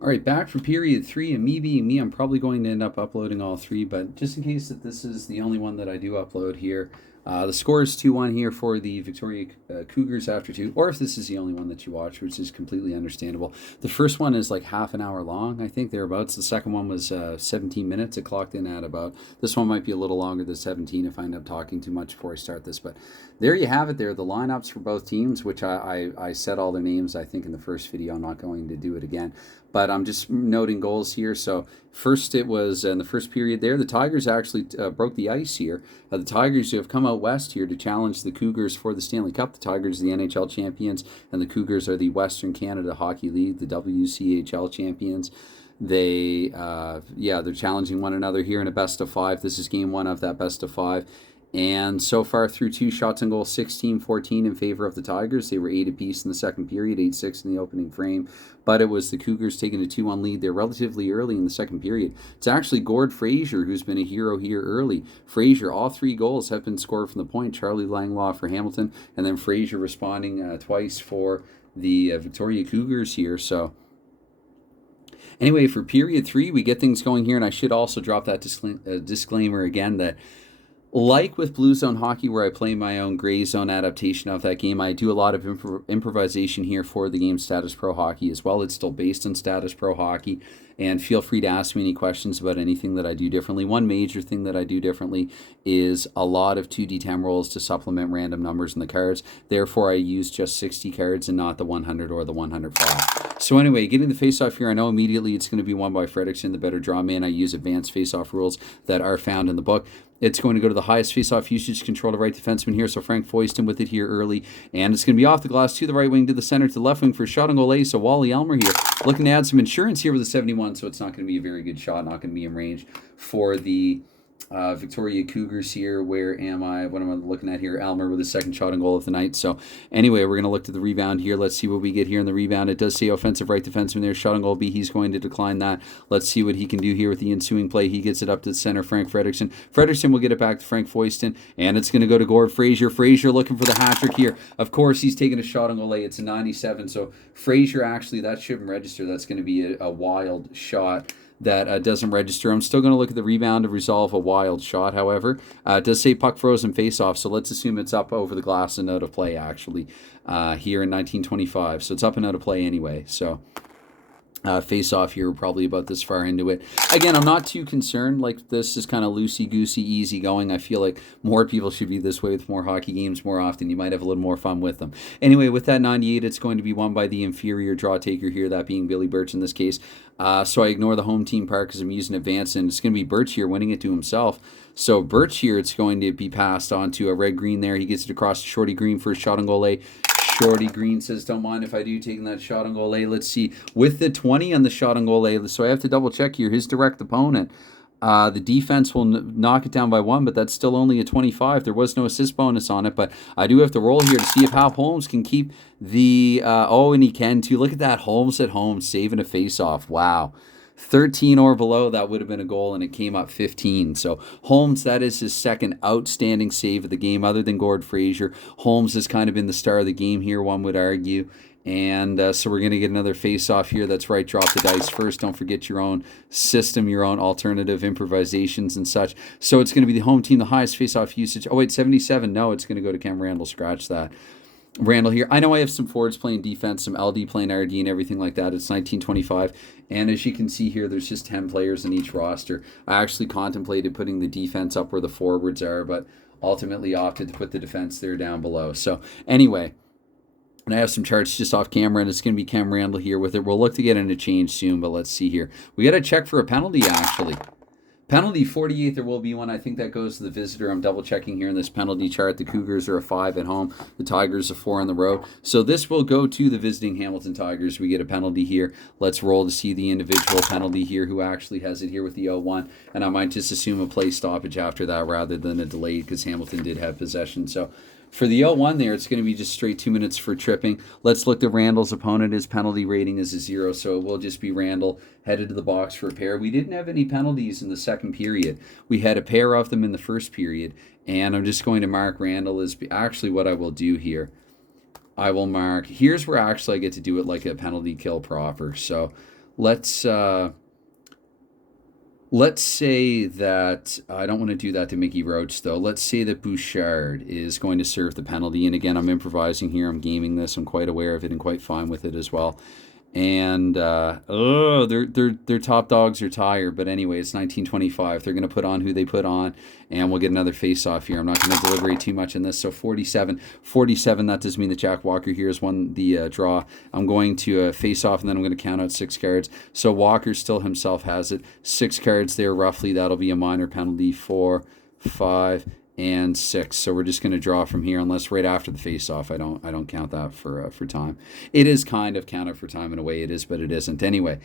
All right, back for period three, and me being me, I'm probably going to end up uploading all three, but just in case that this is the only one that I do upload here, the score is 2-1 here for the Victoria Cougars after two, or if this is the only one that you watch, which is completely understandable. The first one is like half an hour long, I think, thereabouts. The second one was 17 minutes. It clocked in at about, this one might be a little longer than 17 if I end up talking too much before I start this, but there you have it there, the lineups for both teams, which I said all their names, I think, in the first video. I'm not going to do it again. But I'm just noting goals here. So first it was in the first period there. The Tigers actually broke the ice here. The Tigers have come out west here to challenge the Cougars for the Stanley Cup. The Tigers are the NHL champions, and the Cougars are the Western Canada Hockey League, the WCHL champions. They're challenging one another here in a best of five. This is game one of that best of five. And so far through two shots on goal, 16-14 in favor of the Tigers. They were 8 apiece in the second period, 8-6 in the opening frame. But it was the Cougars taking a 2-1 lead there relatively early in the second period. It's actually Gord Fraser who's been a hero here early. Fraser, all three goals have been scored from the point. Charlie Langlois for Hamilton, and then Fraser responding twice for the Victoria Cougars here. So anyway, for period three, we get things going here. And I should also drop that disclaimer again that, like with Blue Zone Hockey, where I play my own gray zone adaptation of that game, I do a lot of improvisation here for the game Status Pro Hockey as well. It's still based on Status Pro Hockey, and feel free to ask me any questions about anything that I do differently. One major thing that I do differently is a lot of 2D10 rolls to supplement random numbers in the cards. Therefore, I use just 60 cards and not the 100 or the 105. So anyway, getting the face-off here, I know immediately it's going to be won by Fredrickson, the better draw man. I use advanced face-off rules that are found in the book. It's going to go to the highest face-off usage control to right defenseman here, so Frank Foyston with it here early. And it's going to be off the glass to the right wing, to the center, to the left wing for a shot on goal A. So Wally Elmer here looking to add some insurance here with a 71, so it's not going to be a very good shot, not going to be in range for the Victoria Cougars here. Where am I? What am I looking at here? Elmer with his second shot on goal of the night. So anyway, we're going to look to the rebound here. Let's see what we get here in the rebound. It does say offensive right defenseman there. Shot on goal B. He's going to decline that. Let's see what he can do here with the ensuing play. He gets it up to the center. Frank Fredrickson. Fredrickson will get it back to Frank Foyston, and it's going to go to Gord Fraser. Fraser looking for the hat trick here. Of course, he's taking a shot on goal A. It's a 97. So Fraser, actually, that shouldn't register. That's going to be a wild shot that doesn't register. I'm still going to look at the rebound to resolve a wild shot, however. It does say puck frozen face-off, so let's assume it's up over the glass and out of play, actually, here in 1925. So it's up and out of play anyway. So face-off here, probably about this far into it. Again, I'm not too concerned. Like, this is kind of loosey-goosey, easy going. I feel like more people should be this way with more hockey games more often. You might have a little more fun with them. Anyway, with that 98, it's going to be won by the inferior draw taker here, that being Billy Birch in this case. So I ignore the home team part because I'm using advance, and it's going to be Birch here winning it to himself. So Birch here, it's going to be passed on to a Red Green there. He gets it across to Shorty Green for a shot on goal A. Shorty Green says, don't mind if I do, taking that shot on goal A. Let's see. With the 20 on the shot on goal A, so I have to double check here. His direct opponent, the defense will knock it down by one, but that's still only a 25. There was no assist bonus on it, but I do have to roll here to see if Hal Holmes can keep the... and he can too. Look at that. Holmes at home saving a face-off. Wow. 13 or below, that would have been a goal, and it came up 15. So Holmes, that is his second outstanding save of the game, other than Gord Fraser. Holmes has kind of been the star of the game here, one would argue. And so we're going to get another face-off here. That's right, drop the dice first. Don't forget your own system, your own alternative improvisations and such. So it's going to be the home team, the highest face-off usage. Oh, wait, 77. No, it's going to go to Cam Randall. Scratch that. Randall here. I know I have some forwards playing defense, some LD playing RD and everything like that. It's 1925. And as you can see here, there's just 10 players in each roster. I actually contemplated putting the defense up where the forwards are, but ultimately opted to put the defense there down below. So anyway, and I have some charts just off camera, and it's going to be Cam Randall here with it. We'll look to get into change soon, but let's see here. We got to check for a penalty, actually. Penalty 48, there will be one. I think that goes to the visitor. I'm double checking here in this penalty chart. The Cougars are a 5 at home. The Tigers a 4 on the road. So this will go to the visiting Hamilton Tigers. We get a penalty here. Let's roll to see the individual penalty here, who actually has it here with the 0-1. And I might just assume a play stoppage after that rather than a delay, because Hamilton did have possession. So for the 0-1 there, it's going to be just straight 2 minutes for tripping. Let's look at Randall's opponent. His penalty rating is a 0, so it will just be Randall headed to the box for a pair. We didn't have any penalties in the second period. We had a pair of them in the first period, and I'm just going to mark Randall as... Actually, what I will do here, I will mark... Here's where actually I get to do it like a penalty kill proper. So let's let's say that I don't want to do that to Mickey Roach, though. Let's say that Bouchard is going to serve the penalty. And again, I'm improvising here. I'm gaming this. I'm quite aware of it and quite fine with it as well. And their top dogs are tired. But anyway, it's 1925. They're going to put on who they put on, and we'll get another face-off here. I'm not going to deliberate too much in this. So 47. That does mean that Jack Walker here has won the draw. I'm going to face off, and then I'm going to count out 6 cards. So Walker still himself has it. 6 cards there roughly. That'll be a minor penalty. 4, 5, and 6. So we're just going to draw from here, unless right after the face-off. I don't count that for time. It is kind of counted for time in a way. It is, but it isn't. Anyway,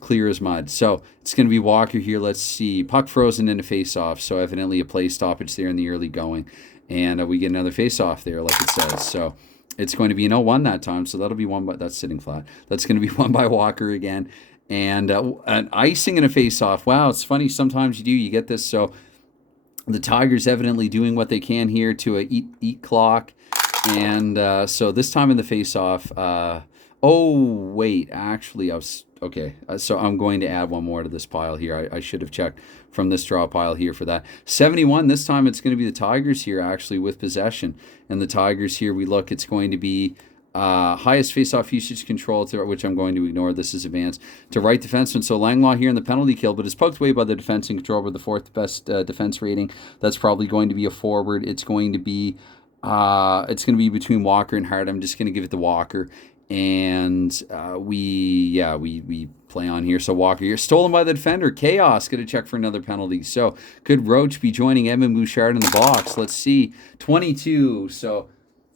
clear as mud. So it's going to be Walker here. Let's see. Puck frozen into face-off. So evidently a play stoppage there in the early going. And we get another face-off there, like it says. So it's going to be an 0-1 that time. So that'll be one by, that's sitting flat. That's going to be one by Walker again. And an icing and a face-off. Wow, it's funny. Sometimes you get this. So the Tigers evidently doing what they can here to eat clock. And so this time in the face-off, actually, I was, okay. So I'm going to add one more to this pile here. I should have checked from this draw pile here for that. 71, this time it's going to be the Tigers here, actually, with possession. And the Tigers here, we look, it's going to be highest face-off usage control, which I'm going to ignore. This is advanced. To right defenseman. So Langlois here in the penalty kill, but is poked away by the defense and control with the 4th best defense rating. That's probably going to be a forward. It's going to be between Walker and Hart. I'm just going to give it to Walker. And we play on here. So Walker here, stolen by the defender. Chaos, going to check for another penalty. So could Roach be joining Edmund Bouchard in the box? Let's see. 22. So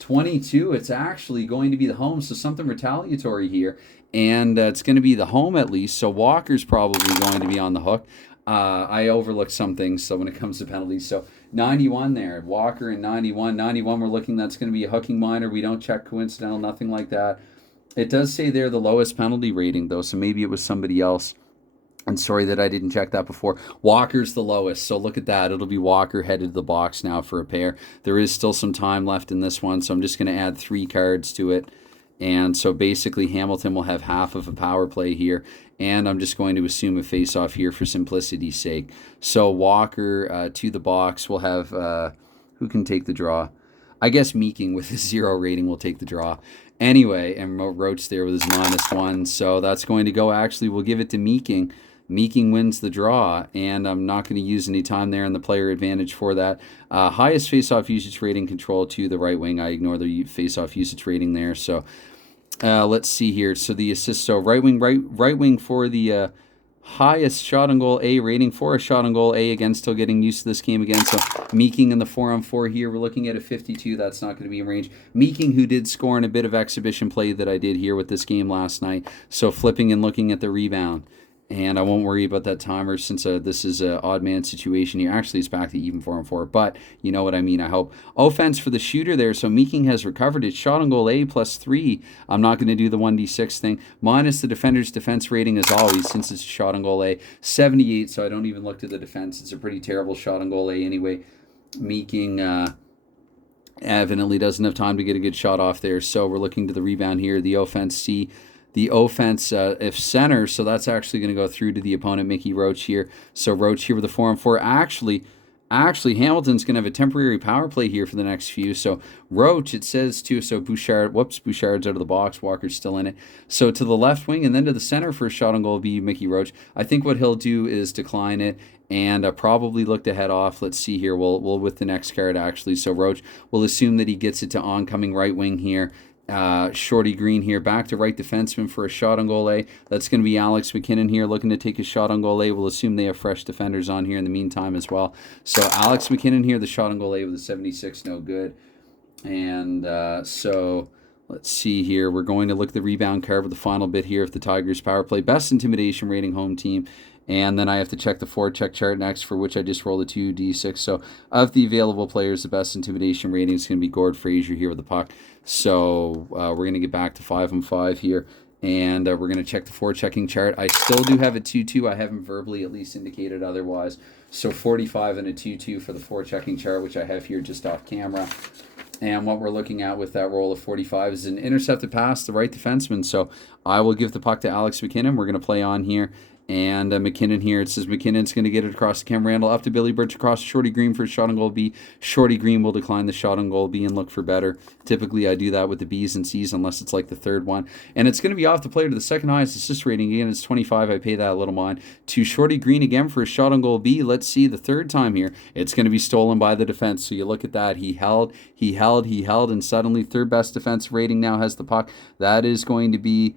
22, it's actually going to be the home, so something retaliatory here, and it's going to be the home at least, so Walker's probably going to be on the hook. I overlooked some things, so when it comes to penalties, so 91 there, Walker and 91, we're looking, that's going to be a hooking minor. We don't check coincidental, nothing like that. It does say there the lowest penalty rating, though, so maybe it was somebody else. And sorry that I didn't check that before. Walker's the lowest, so look at that. It'll be Walker headed to the box now for a pair. There is still some time left in this one, so I'm just going to add 3 cards to it. And so basically Hamilton will have half of a power play here. And I'm just going to assume a face-off here for simplicity's sake. So Walker to the box. We'll have, who can take the draw? I guess Meeking with his 0 rating will take the draw. Anyway, and Roach there with his -1. So that's going to go, actually, we'll give it to Meeking. Meeking wins the draw, and I'm not going to use any time there in the player advantage for that. Highest face-off usage rating control to the right wing. I ignore the face-off usage rating there. So let's see here. So the assist, so right wing for the highest shot on goal A rating for a shot on goal A. Again, still getting used to this game again. So Meeking in the 4-on-4 here. We're looking at a 52. That's not going to be in range. Meeking, who did score in a bit of exhibition play that I did here with this game last night. So flipping and looking at the rebound. And I won't worry about that timer since this is an odd man situation here. Actually, it's back to even 4-on-4, but you know what I mean, I hope. Offense for the shooter there. So Meeking has recovered it. Shot on goal A +3. I'm not going to do the 1d6 thing. Minus the defender's defense rating as always, since it's shot on goal A. 78, so I don't even look to the defense. It's a pretty terrible shot on goal A anyway. Meeking evidently doesn't have time to get a good shot off there. So we're looking to the rebound here. The offense C. The offense, if center, so that's actually going to go through to the opponent, Mickey Roach here. So Roach here with a 4-on-4. Actually, Hamilton's going to have a temporary power play here for the next few. So Roach, it says too, so Bouchard's out of the box. Walker's still in it. So to the left wing and then to the center for a shot on goal will be Mickey Roach. I think what he'll do is decline it and probably look to head off. Let's see here. We'll with the next card, actually. So Roach will assume that he gets it to oncoming right wing here. Shorty Green here back to right defenseman for a shot on goal A. That's going to be Alex McKinnon here looking to take a shot on goal A. We'll assume they have fresh defenders on here in the meantime as well. So Alex McKinnon here, the shot on goal A with a 76, no good. And so let's see here. We're going to look at the rebound card with the final bit here of the Tigers power play. Best intimidation rating home team. And then I have to check the forecheck chart next, for which I just rolled a 2d6. So of the available players, the best intimidation rating is going to be Gord Fraser here with the puck. So we're going to get back to 5-on-5 here. And we're going to check the forechecking chart. I still do have a 2-2. I haven't verbally at least indicated otherwise. So 45 and a 2-2 for the forechecking chart, which I have here just off camera. And what we're looking at with that roll of 45 is an intercepted pass to the right defenseman. So I will give the puck to Alex McKinnon. We're going to play on here. And McKinnon here, it says McKinnon's going to get it across to Cam Randall, up to Billy Birch, across to Shorty Green for a shot on goal B. Shorty Green will decline the shot on goal B and look for better. Typically, I do that with the B's and C's unless it's like the third one. And it's going to be off the player to the second highest assist rating. Again, it's 25. I pay that a little mind. To Shorty Green again for a shot on goal B. Let's see the third time here. It's going to be stolen by the defense. So you look at that. He held, and suddenly third best defense rating now has the puck. That is going to be...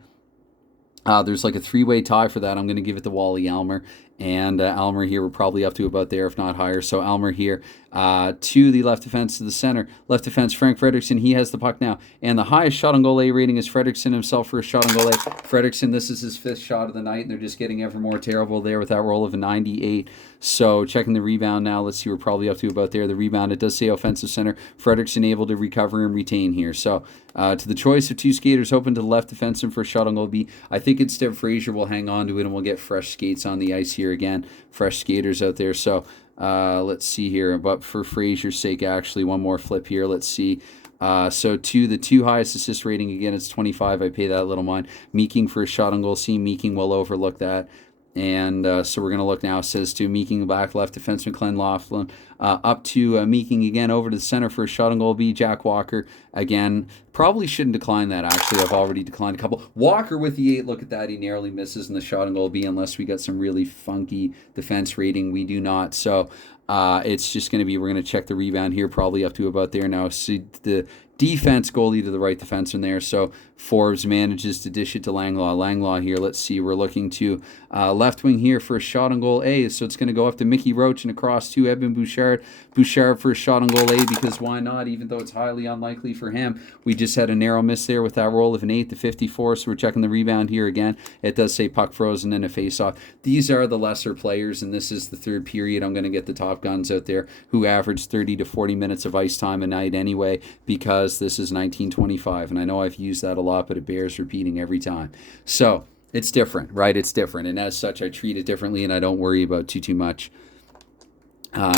there's like a three-way tie for that. I'm going to give it to Wally Almer. And Almer here, we're probably up to about there, if not higher. So Almer here to the left defense, to the center. Left defense, Frank Fredrickson. He has the puck now. And the highest shot on goal A rating is Fredrickson himself for a shot on goal A. Fredrickson, this is his fifth shot of the night, and they're just getting ever more terrible there with that roll of a 98. So checking the rebound now. Let's see, we're probably up to about there. The rebound, it does say offensive center. Fredrickson able to recover and retain here. So to the choice of two skaters open to the left defenseman for a shot on goal B. I think instead Fraser will hang on to it and we'll get fresh skates on the ice here again. Fresh skaters out there. So let's see here. But for Fraser's sake, actually, one more flip here. Let's see. So to the two highest assist rating, again, it's 25. I pay that a little mind. Meeking for a shot on goal C. Meeking will overlook that. And so we're going to look now. It says to Meeking back left defenseman Glenn Laughlin. Up to Meeking again over to the center for a shot on goal B. Jack Walker again. Probably shouldn't decline that, actually. I've already declined a couple. Walker with the 8. Look at that. He narrowly misses in the shot on goal B unless we got some really funky defense rating. We do not. So it's just going to be, we're going to check the rebound here, probably up to about there now. See the defense goalie to the right defenseman there. So Forbes manages to dish it to Langlaw. Langlaw here, let's see. We're looking to left wing here for a shot on goal A. So it's going to go up to Mickey Roach and across to Edmund Bouchard. Bouchard for a shot on goal A, because why not? Even though it's highly unlikely for him. We just had a narrow miss there with that roll of an 8 to 54. So we're checking the rebound here again. It does say puck frozen and a face-off. These are the lesser players, and this is the third period. I'm going to get the top guns out there who average 30 to 40 minutes of ice time a night anyway, because this is 1925, and I know I've used that a lot, but it bears repeating every time. So it's different, right? It's different, and as such, I treat it differently, and I don't worry about too much.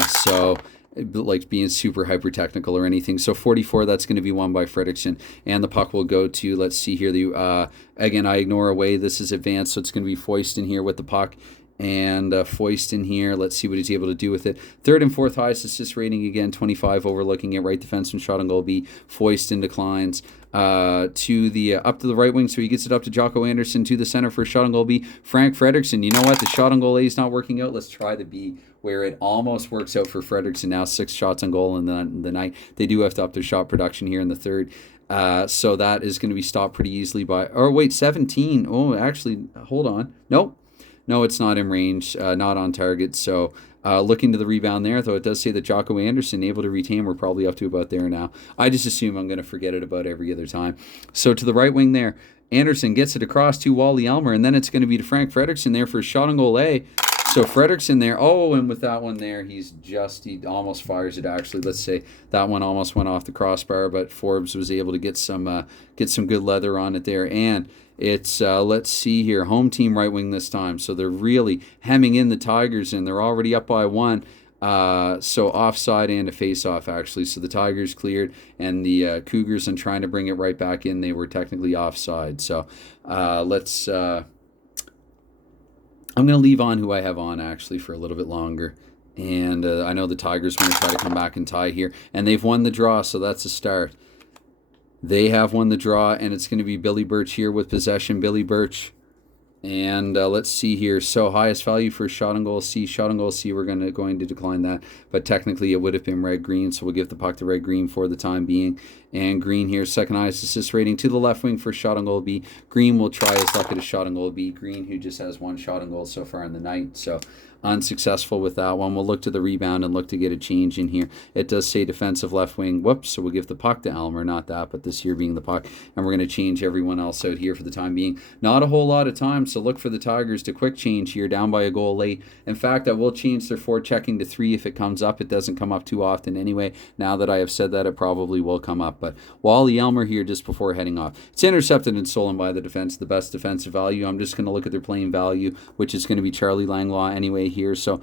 So like being super hyper technical or anything. So 44, that's going to be won by Fredrickson, and the puck will go to, let's see here, the again, I ignore away. This is advanced, so it's going to be Foist in here with the puck. And Foist in here. Let's see what he's able to do with it. Third and fourth highest assist rating, again, 25, overlooking it. Right defenseman shot on goal B. Foist in declines. To the up to the right wing, so he gets it up to Jocko Anderson to the center for a shot on goal B. Frank Fredrickson. You know what? The shot on goal A is not working out. Let's try the B, where it almost works out for Fredrickson. Now 6 shots on goal in the night. They do have to up their shot production here in the third. So that is going to be stopped pretty easily by... Oh, wait, 17. Oh, actually, hold on. Nope. No, it's not in range, not on target. So looking to the rebound there, though it does say that Jocko Anderson able to retain. We're probably up to about there now. I just assume I'm going to forget it about every other time. So to the right wing there, Anderson gets it across to Wally Elmer, and then it's going to be to Frank Fredrickson there for a shot on goal A. So Fredrickson there. Oh, and with that one there, he almost fires it, actually. Let's say that one almost went off the crossbar, but Forbes was able to get some good leather on it there. And it's, let's see here, home team right wing this time. So they're really hemming in the Tigers, and they're already up by 1. So offside and a face-off, actually. So the Tigers cleared, and the Cougars, and trying to bring it right back in, they were technically offside. So let's... I'm going to leave on who I have on, actually, for a little bit longer. And I know the Tigers want to try to come back and tie here. And they've won the draw, so that's a start. They have won the draw, and it's going to be Billy Birch here with possession. Billy Birch. And let's see here. So highest value for shot on goal C. Shot on goal C, we're going to decline that. But technically it would have been red-green, so we'll give the puck to red-green for the time being. And Green here, second highest assist rating to the left wing for shot on goal B. Green will try his luck at a shot on goal B. Green, who just has 1 shot on goal so far in the night. So unsuccessful with that one. We'll look to the rebound and look to get a change in here. It does say defensive left wing. Whoops, so we'll give the puck to Elmer, not that, but this here being the puck. And we're going to change everyone else out here for the time being. Not a whole lot of time, so look for the Tigers to quick change here, down by a goal late. In fact, I will change their forechecking to 3 if it comes up. It doesn't come up too often anyway. Now that I have said that, it probably will come up. But Wally Elmer here just before heading off. It's intercepted and stolen by the defense, the best defensive value. I'm just going to look at their playing value, which is going to be Charlie Langlaw anyway here. So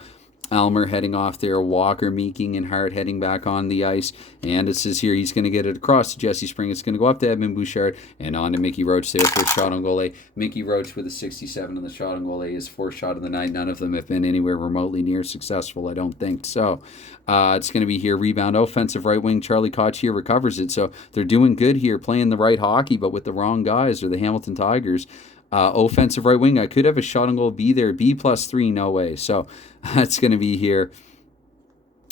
Almer heading off there, Walker, Meeking, and Hart heading back on the ice. And it says here he's going to get it across to Jesse Spring. It's going to go up to Edmund Bouchard and on to Mickey Roach there for a shot on goal A. Mickey Roach with a 67 on the shot on goal A, his fourth shot of the night. None of them have been anywhere remotely near successful, I don't think. So it's going to be here, rebound, offensive right wing. Charlie Koch here recovers it. So they're doing good here, playing the right hockey, but with the wrong guys, or the Hamilton Tigers. Offensive right wing, I could have a shot on goal B there. B+3, no way. So that's going to be here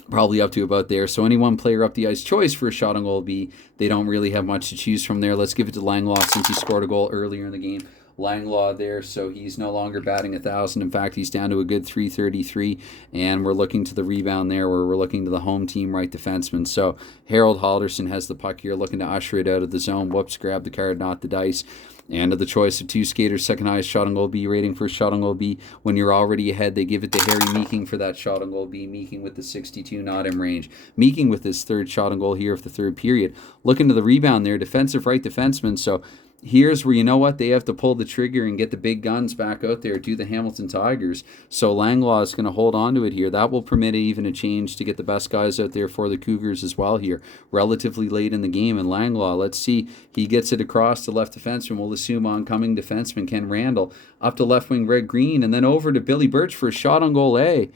probably up to about there. So any one player up the ice choice for a shot on goal B. They don't really have much to choose from there. Let's give it to Langlaw since he scored a goal earlier in the game. Langlaw there, so he's no longer batting 1,000. In fact, he's down to a good 333, and we're looking to the rebound there, where we're looking to the home team right defenseman. So Harold Halderson has the puck here, looking to usher it out of the zone. Whoops, grab the card, not the dice. And of the choice of two skaters, second highest shot on goal B rating for shot on goal B. When you're already ahead, they give it to Harry Meeking for that shot on goal B. Meeking with the 62, not in range. Meeking with his third shot on goal here of the third period. Looking to the rebound there, defensive right defenseman. So here's where, you know what, they have to pull the trigger and get the big guns back out there, do the Hamilton Tigers. So Langlaw is going to hold on to it here. That will permit even a change to get the best guys out there for the Cougars as well here, relatively late in the game. And Langlaw, let's see, he gets it across to left defenseman. We'll assume oncoming defenseman Ken Randall, up to left wing Red Green, and then over to Billy Birch for a shot on goal A.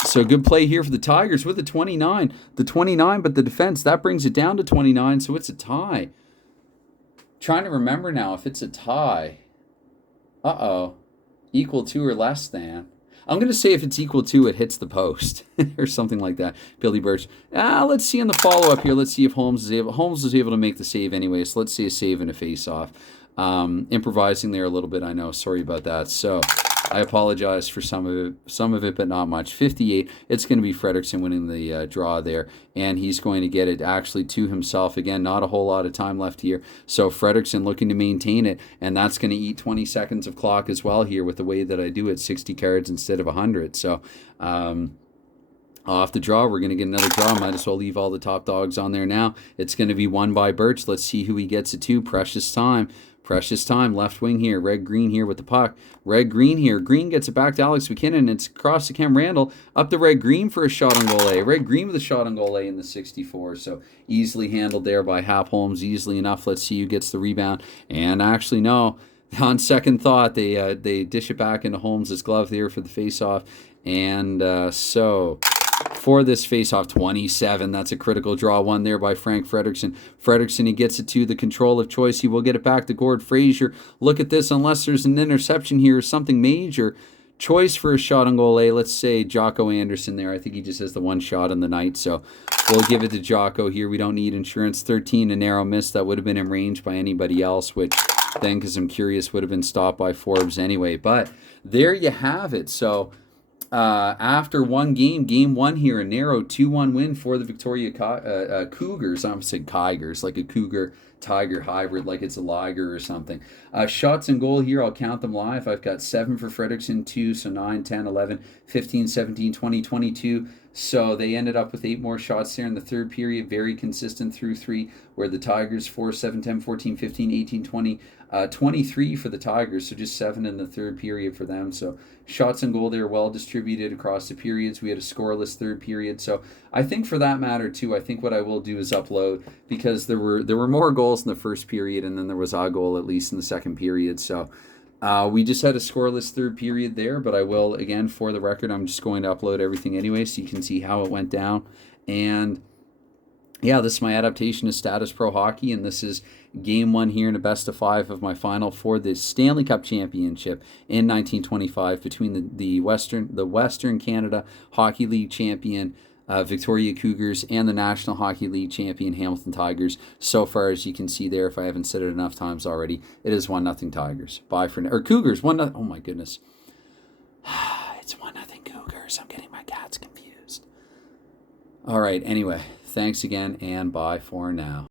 So good play here for the Tigers with the 29. The 29, but the defense, that brings it down to 29, so it's a tie. Trying to remember now if it's a tie. Equal to or less than. I'm going to say if it's equal to, it hits the post or something like that. Billy Birch. Let's see in the follow-up here. Let's see if Holmes is able to make the save anyway. So let's see a save and a face-off. Improvising there a little bit, I know. Sorry about that. So I apologize for some of it, but not much. 58. It's going to be Fredrickson winning the draw there, and he's going to get it actually to himself. Again, not a whole lot of time left here. So Fredrickson looking to maintain it, and that's going to eat 20 seconds of clock as well here with the way that I do it, 60 cards instead of 100. So off the draw, we're going to get another draw. Might as well leave all the top dogs on there now. It's going to be won by Birch. Let's see who he gets it to. Precious time. Precious time, left wing here. Red Green here with the puck. Red Green here. Green gets it back to Alex McKinnon. It's across to Cam Randall. Up to Red Green for a shot on goal A. Red Green with a shot on goal A in the 64. So easily handled there by Hap Holmes. Easily enough. Let's see who gets the rebound. And actually, no. On second thought, they dish it back into Holmes' glove there for the face-off. And so for this face-off, 27. That's a critical draw one there by Frank Fredrickson. Fredrickson, he gets it to the control of choice. He will get it back to Gord Frazier. Look at this, unless there's an interception here or something major. Choice for a shot on goal A. Let's say Jocko Anderson there. I think he just has the one shot on the night, so we'll give it to Jocko here. We don't need insurance. 13, a narrow miss. That would have been in range by anybody else, which then, because I'm curious, would have been stopped by Forbes anyway. But there you have it. So after one game one here, a narrow 2-1 win for the Victoria Cougars. I'm saying Tigers, like a Cougar Tiger hybrid, like it's a Liger or something. Shots and goal here, I'll count them live. I've got 7 for Fredrickson, 2, so 9, 10, 11, 15, 17, 20, 22. So they ended up with 8 more shots there in the third period, very consistent through 3, where the Tigers 4, 7, 10, 14, 15, 18, 20, 23 for the Tigers, so just 7 in the third period for them. So shots and goal there well distributed across the periods. We had a scoreless third period. So I think for that matter too, I think what I will do is upload, because there were more goals in the first period, and then there was a goal at least in the second period. So we just had a scoreless third period there, but I will, again, for the record, I'm just going to upload everything anyway so you can see how it went down. And yeah, this is my adaptation of Statis Pro Hockey, and this is game 1 here in a best of 5 of my final for the Stanley Cup Championship in 1925 between the Western Canada Hockey League champion Victoria Cougars and the National Hockey League champion Hamilton Tigers. So far, as you can see there, if I haven't said it enough times already, it is 1-0 Tigers. Bye for now. Or Cougars, 1-0. Oh my goodness. It's 1-0 Cougars. I'm getting my cats confused. All right, anyway, thanks again, and bye for now.